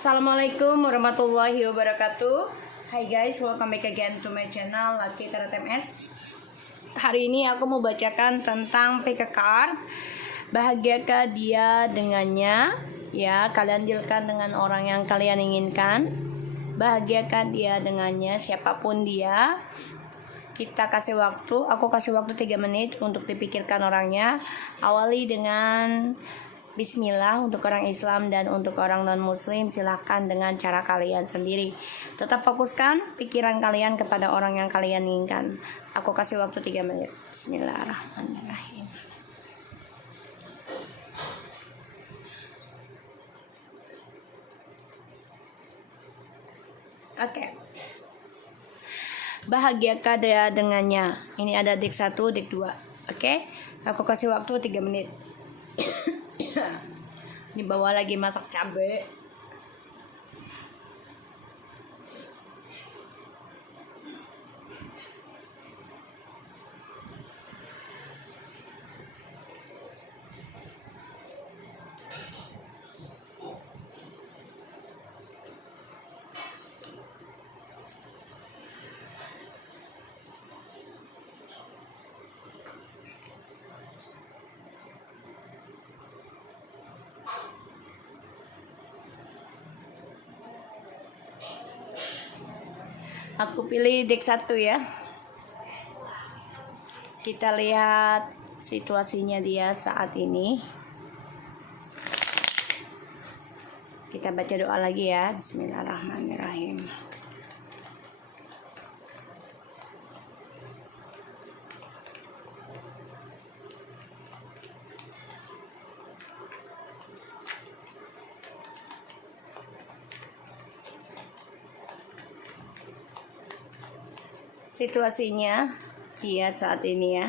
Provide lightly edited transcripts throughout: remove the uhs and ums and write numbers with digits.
Assalamualaikum warahmatullahi wabarakatuh. Hai guys, welcome back again to my channel Lucky Tarot MS. Hari ini aku mau bacakan tentang pick a card. Bahagiakah dia dengannya? Ya, kalian dealkan dengan orang yang kalian inginkan. Bahagiakah dia dengannya, siapapun dia. Kita kasih waktu, aku kasih waktu 3 menit untuk dipikirkan orangnya. Awali dengan Bismillah untuk orang Islam, dan untuk orang non-Muslim silahkan dengan cara kalian sendiri. Tetap fokuskan pikiran kalian kepada orang yang kalian inginkan. Aku kasih waktu 3 menit. Bismillahirrahmanirrahim. Oke. Bahagiakah dia dengannya? Ini ada deck 1, deck 2. Oke. Aku kasih waktu 3 menit. Di bawah lagi masak cabai. Aku pilih deck 1 ya. Kita lihat situasinya dia saat ini. Kita baca doa lagi ya. Bismillahirrahmanirrahim. Situasinya dia saat ini ya.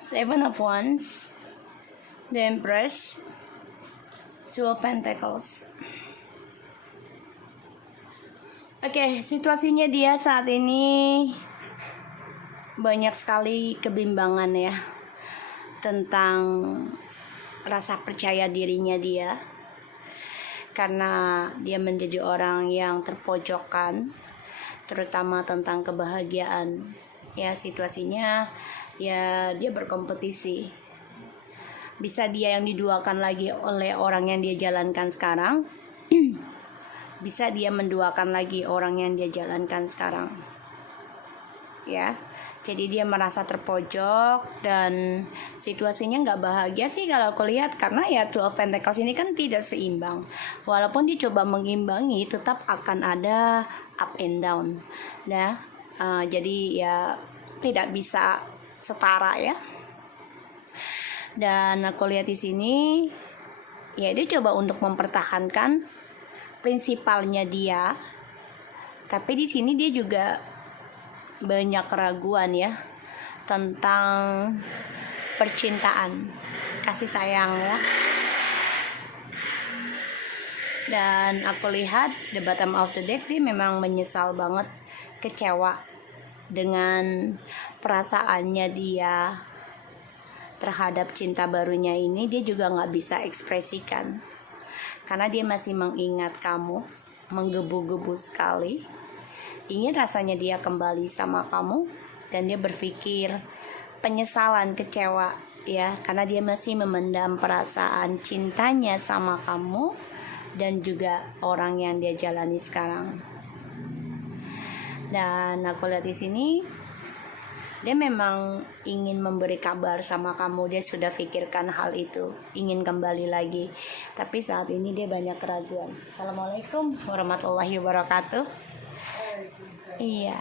Seven of Wands, the Empress, Two of Pentacles. Oke, situasinya dia saat ini banyak sekali kebimbangan ya tentang rasa percaya dirinya dia, karena dia menjadi orang yang terpojokkan, terutama tentang kebahagiaan ya. Situasinya ya, dia berkompetisi. Bisa dia yang diduakan lagi oleh orang yang dia jalankan sekarang. Bisa dia menduakan lagi orang yang dia jalankan sekarang ya. Jadi dia merasa terpojok dan situasinya nggak bahagia sih kalau aku lihat, karena ya Two of Pentacles ini kan tidak seimbang. Walaupun dia coba mengimbangi, tetap akan ada up and down ya. Jadi ya tidak bisa setara ya. Dan aku lihat di sini ya, dia coba untuk mempertahankan prinsipalnya dia, tapi di sini dia juga banyak keraguan ya tentang percintaan, kasih sayang ya. Dan aku lihat the bottom of the deck, dia memang menyesal banget, kecewa dengan perasaannya dia terhadap cinta barunya ini. Dia juga nggak bisa ekspresikan karena dia masih mengingat kamu, menggebu-gebu sekali, ingin rasanya dia kembali sama kamu, dan dia berpikir penyesalan, kecewa ya, karena dia masih memendam perasaan cintanya sama kamu dan juga orang yang dia jalani sekarang. Dan aku lihat di sini dia memang ingin memberi kabar sama kamu, dia sudah pikirkan hal itu, ingin kembali lagi. Tapi saat ini dia banyak keraguan. Assalamualaikum warahmatullahi wabarakatuh. Iya.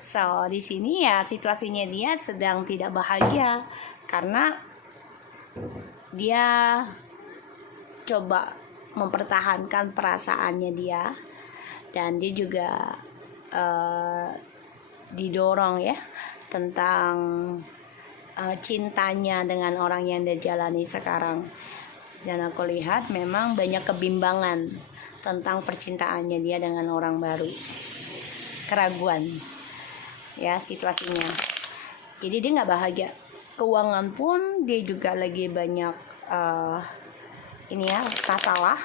So, di sini ya situasinya dia sedang tidak bahagia karena dia coba mempertahankan perasaannya dia, dan dia juga didorong ya tentang cintanya dengan orang yang dia jalani sekarang. Dan aku lihat memang banyak kebimbangan tentang percintaannya dia dengan orang baru, keraguan ya situasinya. Jadi dia nggak bahagia. Keuangan pun dia juga lagi banyak ini ya masalah.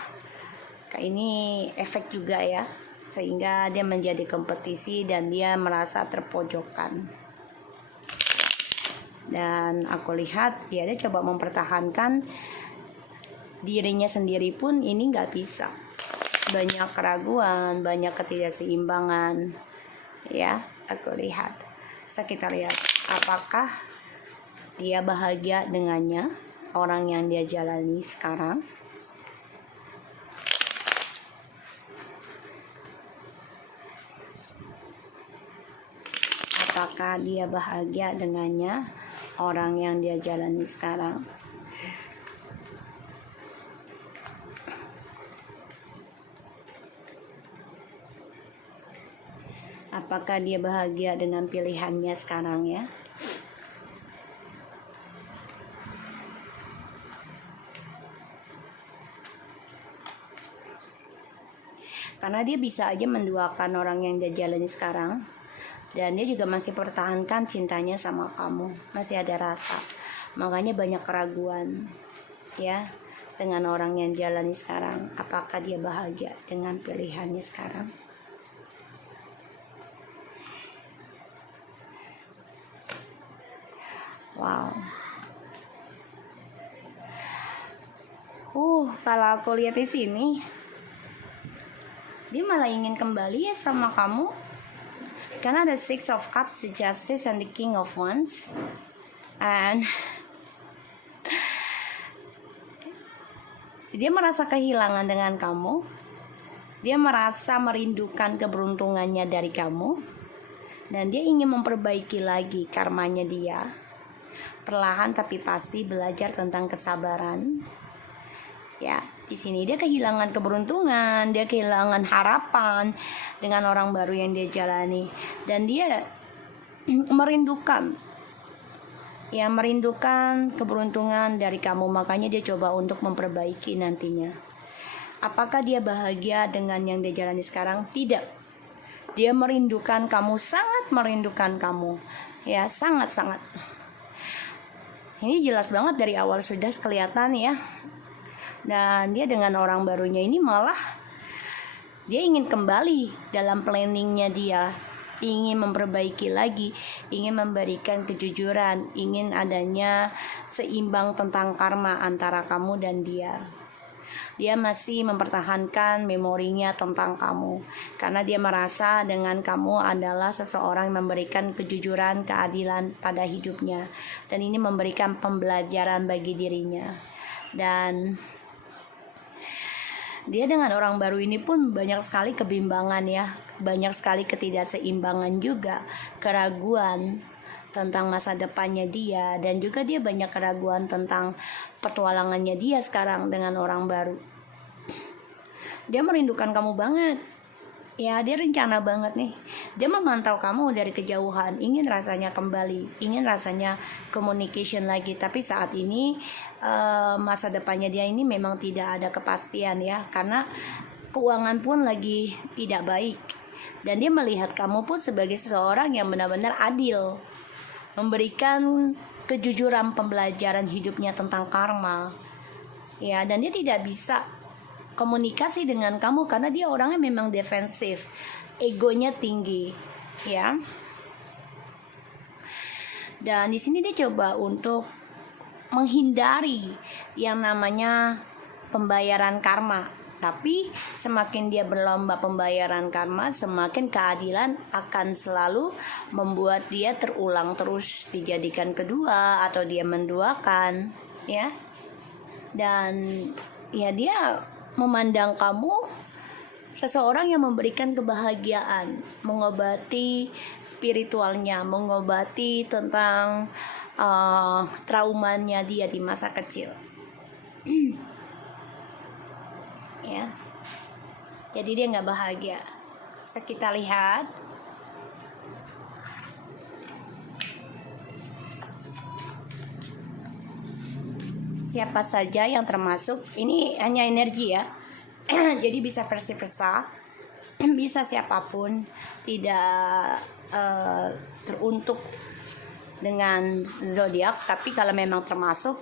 Ini efek juga ya, sehingga dia menjadi kompetisi dan dia merasa terpojokkan. Dan aku lihat dia coba mempertahankan dirinya sendiri pun ini nggak bisa. Banyak keraguan, banyak ketidakseimbangan ya, aku lihat. Kita lihat apakah dia bahagia dengannya, orang yang dia jalani sekarang. Apakah dia bahagia dengannya, orang yang dia jalani sekarang. Apakah dia bahagia dengan pilihannya sekarang ya? Karena dia bisa aja menduakan orang yang dia jalani sekarang. Dan dia juga masih pertahankan cintanya sama kamu. Masih ada rasa. Makanya banyak keraguan ya dengan orang yang jalani sekarang. Apakah dia bahagia dengan pilihannya sekarang? Wow. Kalau aku lihat di sini, dia malah ingin kembali ya sama kamu. Karena ada Six of Cups, the Justice, and the King of Wands. And dia merasa kehilangan dengan kamu. Dia merasa merindukan keberuntungannya dari kamu. Dan dia ingin memperbaiki lagi karmanya dia. Perlahan tapi pasti belajar tentang kesabaran. Ya, di sini dia kehilangan keberuntungan, dia kehilangan harapan dengan orang baru yang dia jalani, dan dia merindukan keberuntungan dari kamu. Makanya dia coba untuk memperbaiki nantinya. Apakah dia bahagia dengan yang dia jalani sekarang? Tidak. Dia merindukan kamu, sangat merindukan kamu. Ya, sangat-sangat. Ini jelas banget dari awal sudah kelihatan ya. Dan dia dengan orang barunya ini malah dia ingin kembali dalam planningnya dia, ingin memperbaiki lagi, ingin memberikan kejujuran, ingin adanya seimbang tentang karma antara kamu dan dia. Dia masih mempertahankan memorinya tentang kamu, karena dia merasa dengan kamu adalah seseorang yang memberikan kejujuran, keadilan pada hidupnya, dan ini memberikan pembelajaran bagi dirinya. Dan dia dengan orang baru ini pun banyak sekali kebimbangan ya, banyak sekali ketidakseimbangan juga, keraguan tentang masa depannya dia, dan juga dia banyak keraguan tentang petualangannya dia sekarang dengan orang baru. Dia merindukan kamu banget. Ya, dia rencana banget nih. Dia memantau kamu dari kejauhan, ingin rasanya kembali, ingin rasanya communication lagi. Tapi saat ini masa depannya dia ini memang tidak ada kepastian ya, karena keuangan pun lagi tidak baik. Dan dia melihat kamu pun sebagai seseorang yang benar-benar adil, memberikan kejujuran pembelajaran hidupnya tentang karma. Ya, dan dia tidak bisa komunikasi dengan kamu karena dia orangnya memang defensif, egonya tinggi, ya. Dan di sini dia coba untuk menghindari yang namanya pembayaran karma. Tapi semakin dia berlomba pembayaran karma, semakin keadilan akan selalu membuat dia terulang terus dijadikan kedua atau dia menduakan, ya. Dan ya dia memandang kamu seseorang yang memberikan kebahagiaan, mengobati spiritualnya, mengobati tentang traumanya dia di masa kecil. Ya, jadi dia nggak bahagia. Kita lihat. siapa saja yang termasuk, ini hanya energi ya. Jadi bisa versi versa, bisa siapapun, tidak teruntuk dengan zodiak. Tapi kalau memang termasuk,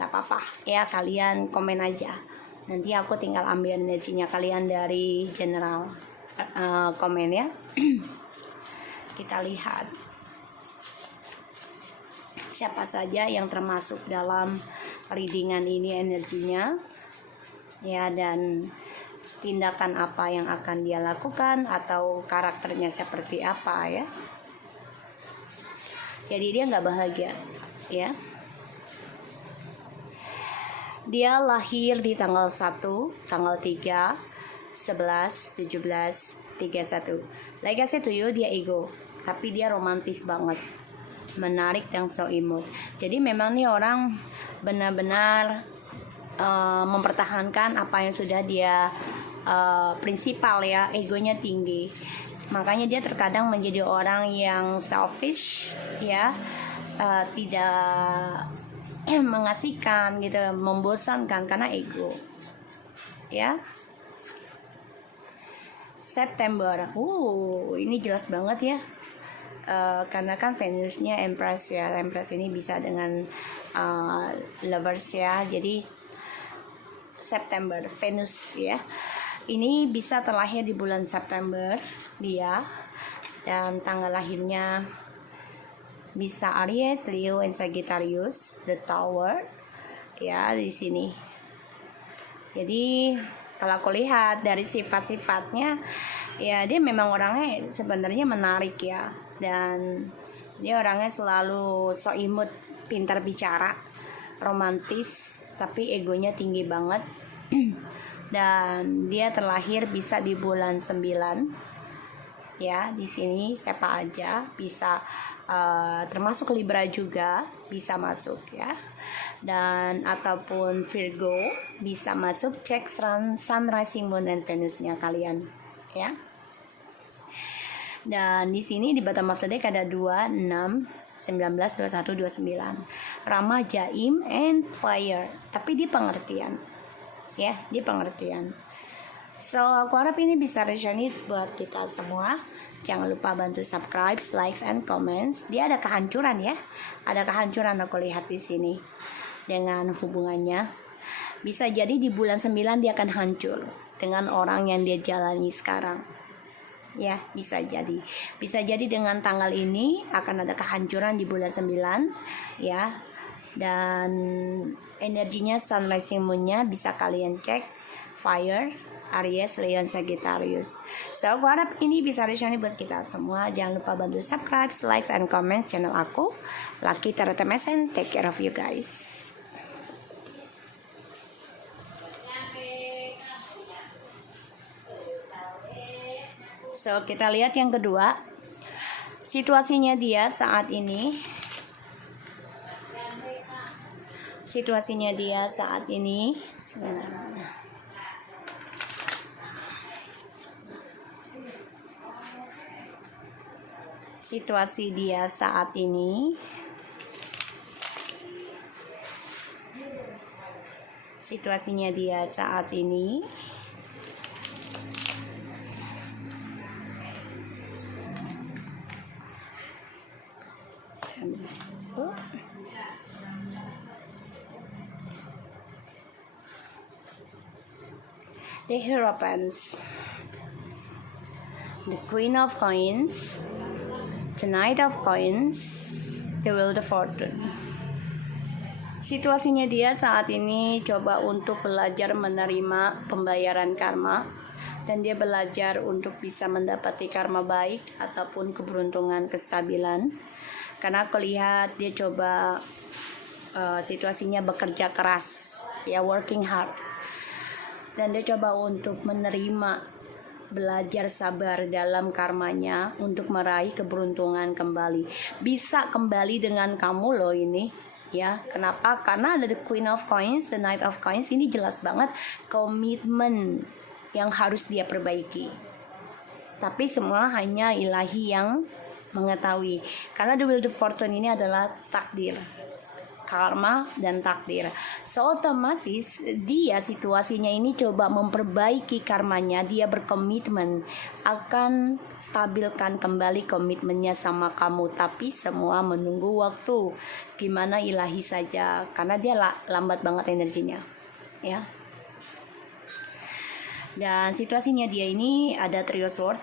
nggak apa-apa ya, kalian komen aja. Nanti aku tinggal ambil energinya kalian dari general komen ya. Kita lihat siapa saja yang termasuk dalam readingan ini energinya ya, dan tindakan apa yang akan dia lakukan atau karakternya seperti apa ya. Jadi dia nggak bahagia ya. Dia lahir di tanggal 1, tanggal 3, 11, 17, 31. Like I said to you, dia ego, tapi dia romantis banget, menarik dan so imut. Jadi memang nih orang benar-benar mempertahankan apa yang sudah dia prinsipal ya, egonya tinggi. Makanya dia terkadang menjadi orang yang selfish ya, tidak mengasihkan gitu, membosankan karena ego ya. September, ini jelas banget ya. Karena kan Venusnya Empress ya, Empress ini bisa dengan lovers ya. Jadi September Venus ya, ini bisa terlahir di bulan September dia, dan tanggal lahirnya bisa Aries, Leo, and Sagittarius, the Tower ya di sini. Jadi kalau aku lihat dari sifat-sifatnya ya, dia memang orangnya sebenarnya menarik ya, dan dia orangnya selalu so imut, pintar bicara, romantis, tapi egonya tinggi banget. Dan dia terlahir bisa di bulan 9 ya. Di sini siapa aja bisa, termasuk Libra juga bisa masuk ya, dan ataupun Virgo bisa masuk. Cek sun, rising moon, dan Venusnya kalian ya. Dan di sini di bottom of the deck ada 2, 6, 19, 21, 29. Rama, Jaim, and Fire. Tapi di pengertian ya, di pengertian. So aku harap ini bisa resonate buat kita semua. Jangan lupa bantu subscribe, likes, and comments. Dia ada kehancuran ya, ada kehancuran aku lihat di sini dengan hubungannya. Bisa jadi di bulan 9 dia akan hancur dengan orang yang dia jalani sekarang ya, bisa jadi dengan tanggal ini akan ada kehancuran di bulan 9 ya. Dan energinya sun, rising moonnya bisa kalian cek, Fire, Aries, Leo, Sagittarius. So aku harap ini bisa resonate buat kita semua. Jangan lupa bantu subscribe, likes, and comments channel aku, Lucky Tarot MSN. Take care of you guys. So kita lihat yang kedua, situasinya dia saat ini. Situasinya dia saat ini. Situasi dia saat ini. Situasinya dia saat ini. The Hierophants, the Queen of Coins, the Knight of Coins, the Wheel of Fortune. Situasinya dia saat ini coba untuk belajar menerima pembayaran karma, dan dia belajar untuk bisa mendapati karma baik ataupun keberuntungan, kestabilan. Karena aku lihat dia coba situasinya bekerja keras ya, working hard, dan dia coba untuk menerima, belajar sabar dalam karmanya untuk meraih keberuntungan kembali. Bisa kembali dengan kamu loh ini ya. Kenapa? Karena ada the Queen of Coins, the Knight of Coins. Ini jelas banget komitmen yang harus dia perbaiki. Tapi semua hanya ilahi yang mengetahui. Karena the Wheel of Fortune ini adalah takdir karma dan takdir. So otomatis dia situasinya ini coba memperbaiki karmanya, dia berkomitmen akan stabilkan kembali komitmennya sama kamu, tapi semua menunggu waktu. Gimana ilahi saja, karena dia lambat banget energinya, ya. Dan situasinya dia ini ada trio sword.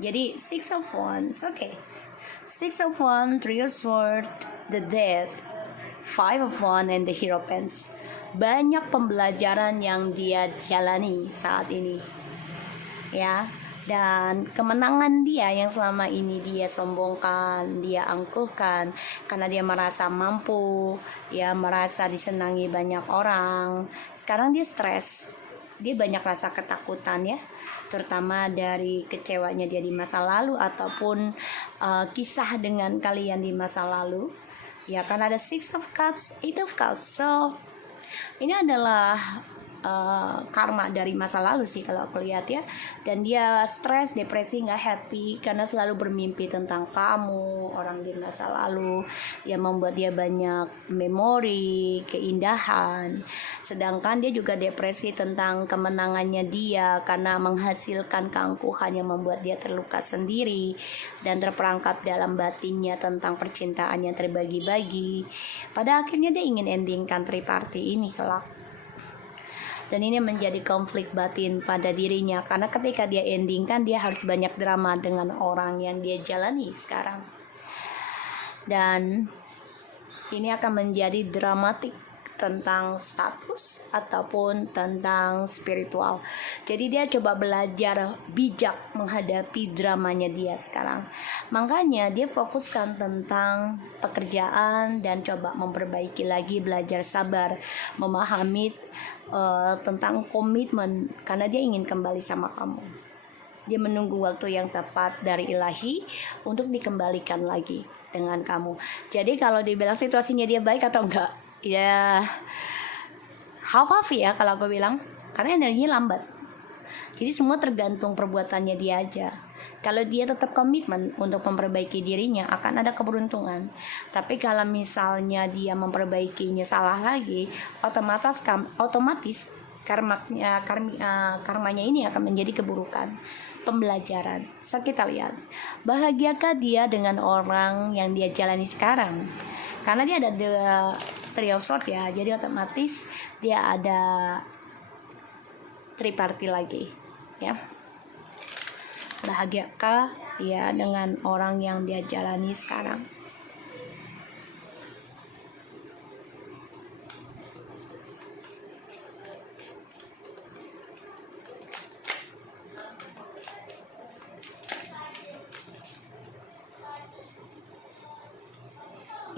Jadi Six of Wands, oke. Six of Wands, Three of Swords, the Death, Five of Wands, and the Hierophant. Banyak pembelajaran yang dia jalani saat ini, ya. Dan kemenangan dia yang selama ini dia sombongkan, dia angkuhkan, karena dia merasa mampu, dia merasa disenangi banyak orang. Sekarang dia stres, dia banyak rasa ketakutan, ya, terutama dari kecewanya dia di masa lalu ataupun kisah dengan kalian di masa lalu, ya, karena ada Six of Cups, Eight of Cups. So ini adalah karma dari masa lalu sih kalau aku lihat, ya. Dan dia stres, depresi, nggak happy karena selalu bermimpi tentang kamu, orang di masa lalu, yang membuat dia banyak memori, keindahan. Sedangkan dia juga depresi tentang kemenangannya dia karena menghasilkan keangkuhan yang membuat dia terluka sendiri dan terperangkap dalam batinnya tentang percintaan yang terbagi-bagi. Pada akhirnya dia ingin endingkan triparty ini kelak. Dan ini menjadi konflik batin pada dirinya, karena ketika dia endingkan, dia harus banyak drama dengan orang yang dia jalani sekarang. Dan ini akan menjadi dramatik tentang status ataupun tentang spiritual. Jadi dia coba belajar bijak menghadapi dramanya dia sekarang. Makanya dia fokuskan tentang pekerjaan dan coba memperbaiki lagi, belajar sabar, memahami tentang komitmen, karena dia ingin kembali sama kamu. Dia menunggu waktu yang tepat dari ilahi untuk dikembalikan lagi dengan kamu. Jadi kalau dibilang situasinya dia baik atau enggak, ya half ya kalau aku bilang, karena energinya lambat. Jadi semua tergantung perbuatannya dia aja. Kalau dia tetap komitmen untuk memperbaiki dirinya, akan ada keberuntungan. Tapi kalau misalnya dia memperbaikinya salah lagi, otomatis karmanya ini akan menjadi keburukan, pembelajaran. So kita lihat, bahagiakah dia dengan orang yang dia jalani sekarang? Karena dia ada Three of Swords, ya, jadi otomatis dia ada triparty lagi, ya. Bahagiakah dia dengan orang yang dia jalani sekarang?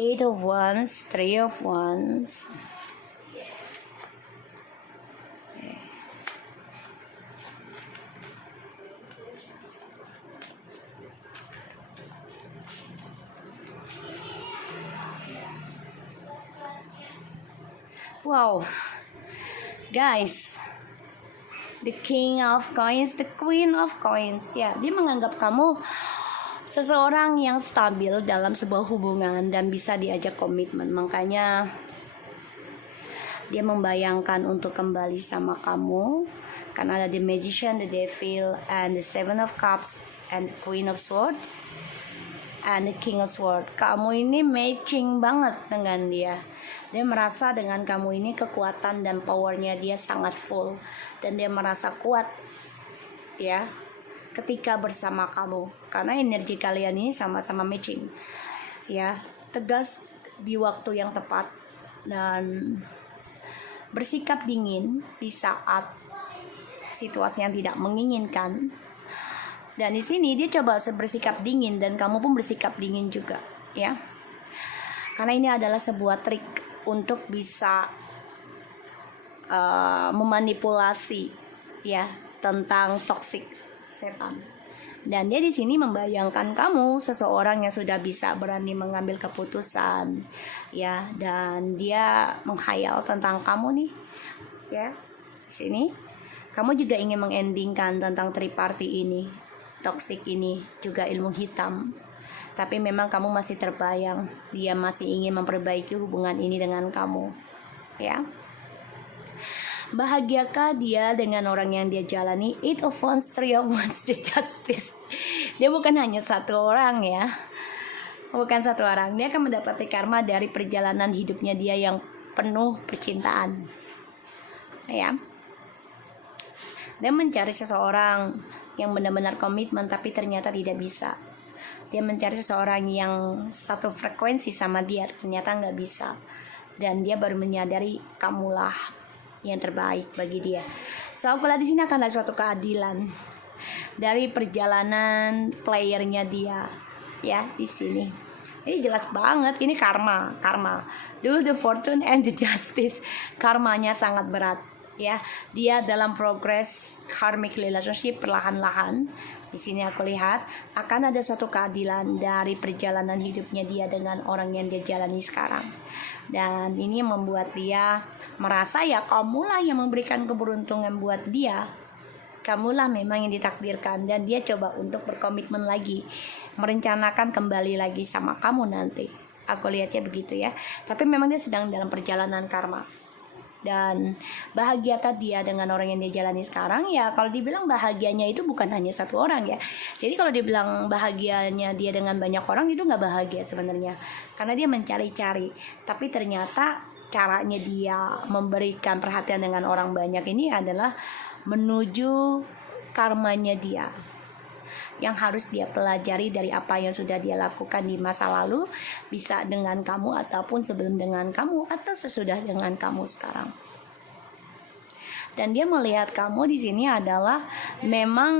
Eight of Wands, Three of Wands. Wow, guys, the King of Coins, the Queen of Coins, ya, dia menganggap kamu seseorang yang stabil dalam sebuah hubungan dan bisa diajak komitmen. Makanya dia membayangkan untuk kembali sama kamu, karena ada the Magician, the Devil, and the Seven of Cups, and the Queen of Swords, and the King of Swords. Kamu ini matching banget dengan dia. Dia merasa dengan kamu ini kekuatan dan powernya dia sangat full, dan dia merasa kuat, ya, ketika bersama kamu, karena energi kalian ini sama-sama matching, ya. Tegas di waktu yang tepat dan bersikap dingin di saat situasi yang tidak menginginkan. Dan di sini dia coba bersikap dingin dan kamu pun bersikap dingin juga, ya. Karena ini adalah sebuah trik untuk bisa memanipulasi, ya, tentang toxic setan. Dan dia di sini membayangkan kamu seseorang yang sudah bisa berani mengambil keputusan, ya, dan dia menghayal tentang kamu nih, ya. Sini kamu juga ingin mengendingkan tentang triparty ini, toxic ini, juga ilmu hitam. tapi memang kamu masih terbayang dia masih ingin memperbaiki hubungan ini dengan kamu, ya. Bahagiakah dia dengan orang yang dia jalani? 8 of Wands, 3 of Wands, the Justice. Dia bukan hanya satu orang, ya, bukan satu orang. Dia akan mendapati karma dari perjalanan hidupnya dia yang penuh percintaan, ya. Dia mencari seseorang yang benar-benar komitmen, tapi ternyata tidak bisa. Dia mencari seseorang yang satu frekuensi sama dia, ternyata nggak bisa. Dan dia baru menyadari kamulah yang terbaik bagi dia. So, kalau di sini akan ada suatu keadilan dari perjalanan playernya dia, ya, di sini. Ini jelas banget, ini karma. Do the fortune and the justice. Karmanya sangat berat, ya. Dia dalam progress karmic relationship perlahan-lahan. Di sini aku lihat akan ada suatu keadilan dari perjalanan hidupnya dia dengan orang yang dia jalani sekarang. Dan ini membuat dia merasa ya kamulah yang memberikan keberuntungan buat dia. Kamulah memang yang ditakdirkan, dan dia coba untuk berkomitmen lagi, merencanakan kembali lagi sama kamu nanti. Aku lihatnya begitu, ya. Tapi memang dia sedang dalam perjalanan karma. Dan bahagiakah dia dengan orang yang dia jalani sekarang? Ya, kalau dibilang bahagianya itu bukan hanya satu orang, ya. Jadi kalau dibilang bahagianya dia dengan banyak orang, itu nggak bahagia sebenarnya, karena dia mencari-cari. Tapi ternyata caranya dia memberikan perhatian dengan orang banyak ini adalah menuju karmanya dia, yang harus dia pelajari dari apa yang sudah dia lakukan di masa lalu, bisa dengan kamu ataupun sebelum dengan kamu atau sesudah dengan kamu sekarang. Dan dia melihat kamu di sini adalah memang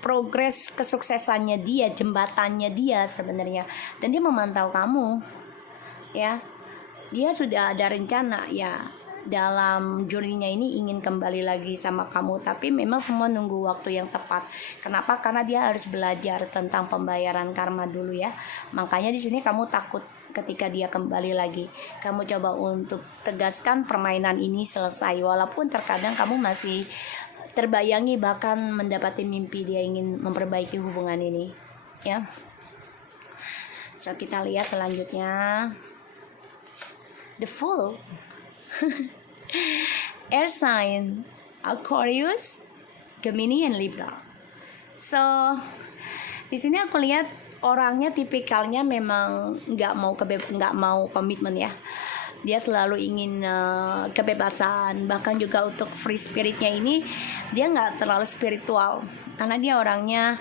progres kesuksesannya dia, jembatannya dia sebenarnya. Dan dia memantau kamu, ya. Dia sudah ada rencana, ya, dalam journey-nya ini ingin kembali lagi sama kamu, tapi memang semua nunggu waktu yang tepat. Kenapa? Karena dia harus belajar tentang pembayaran karma dulu, ya. Makanya di sini kamu takut ketika dia kembali lagi. Kamu coba untuk tegaskan permainan ini selesai, walaupun terkadang kamu masih terbayangi, bahkan mendapati mimpi dia ingin memperbaiki hubungan ini, ya. So, kita lihat selanjutnya, the Fool. Air sign Aquarius, Gemini, and Libra. So, di sini aku lihat orangnya tipikalnya memang nggak mau komitmen, ya. Dia selalu ingin kebebasan, bahkan juga untuk free spiritnya ini dia nggak terlalu spiritual, karena dia orangnya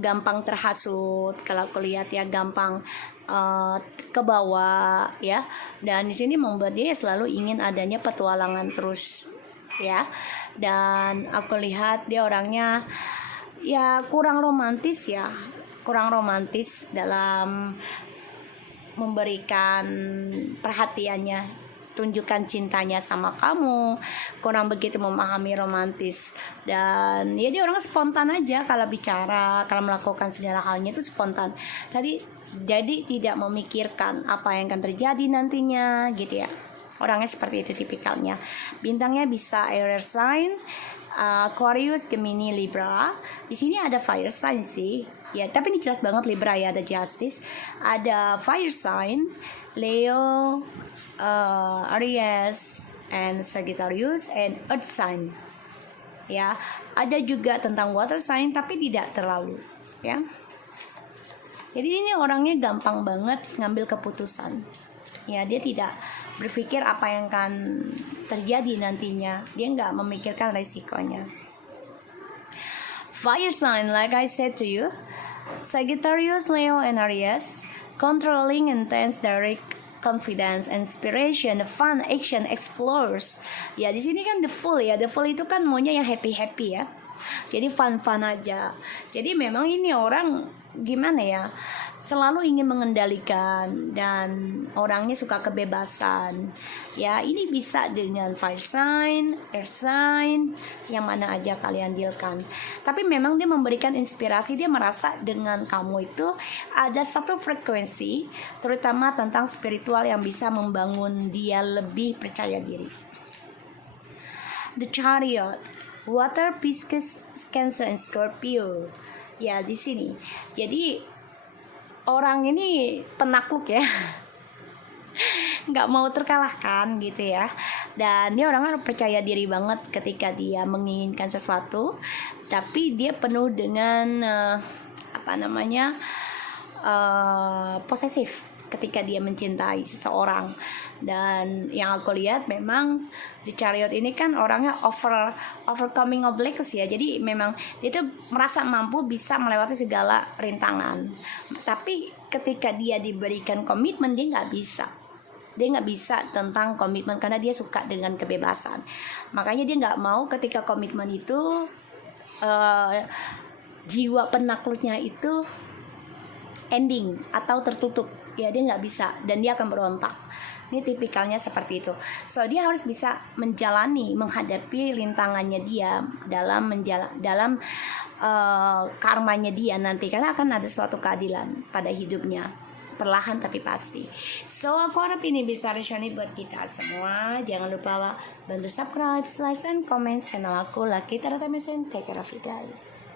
gampang terhasut. Kalau aku lihat, ya, gampang ke bawah, ya. Dan di sini membuat dia selalu ingin adanya petualangan terus, ya. Dan aku lihat dia orangnya ya kurang romantis dalam memberikan perhatiannya, tunjukkan cintanya sama kamu, kurang begitu memahami romantis. Dan ya dia orang spontan aja kalau bicara, kalau melakukan segala halnya itu spontan. Jadi tidak memikirkan apa yang akan terjadi nantinya, gitu, ya. Orangnya seperti itu tipikalnya. Bintangnya bisa air sign, Aquarius, Gemini, Libra. Di sini ada fire sign sih, ya. Tapi ini jelas banget Libra, ya. Ada Justice, ada fire sign, Leo, Aries, and Sagittarius, and earth sign, ya. Ada juga tentang water sign, tapi tidak terlalu, ya. Jadi ini orangnya gampang banget ngambil keputusan, ya. Dia tidak berpikir apa yang akan terjadi nantinya. Dia nggak memikirkan resikonya. Fire sign, like I said to you, Sagittarius, Leo, and Aries, controlling, intense, direct, confidence, inspiration, fun, action, explores. Ya, di sini kan the Fool, ya. The Fool itu kan maunya yang happy, ya. Jadi fun aja. Jadi memang ini orang gimana, ya, selalu ingin mengendalikan, dan orangnya suka kebebasan, ya. Ini bisa dengan fire sign, air sign, yang mana aja kalian dealkan. Tapi memang dia memberikan inspirasi. Dia merasa dengan kamu itu ada satu frekuensi, terutama tentang spiritual, yang bisa membangun dia lebih percaya diri. The Chariot, Water, Pisces, Cancer, and Scorpio. Ya, di sini. Jadi orang ini penakluk ya. Nggak mau terkalahkan gitu ya, dan dia orangnya percaya diri banget ketika dia menginginkan sesuatu, tapi dia penuh dengan posesif ketika dia mencintai seseorang. Dan yang aku lihat memang di Chariot ini kan orangnya overcoming obstacles ya, jadi memang dia tuh merasa mampu bisa melewati segala rintangan, tapi ketika dia diberikan komitmen dia nggak bisa tentang komitmen karena dia suka dengan kebebasan. Makanya dia nggak mau ketika komitmen itu jiwa penakluknya itu ending atau tertutup ya, dia nggak bisa dan dia akan berontak. Ini tipikalnya seperti itu. So dia harus bisa menghadapi rintangannya dia dalam karmanya dia nanti, karena akan ada suatu keadilan pada hidupnya, perlahan tapi pasti. So aku harap ini bisa resonate buat kita semua. Jangan lupa bantu subscribe, like, and comment channel aku Lucky Tara Time. Take care of you guys.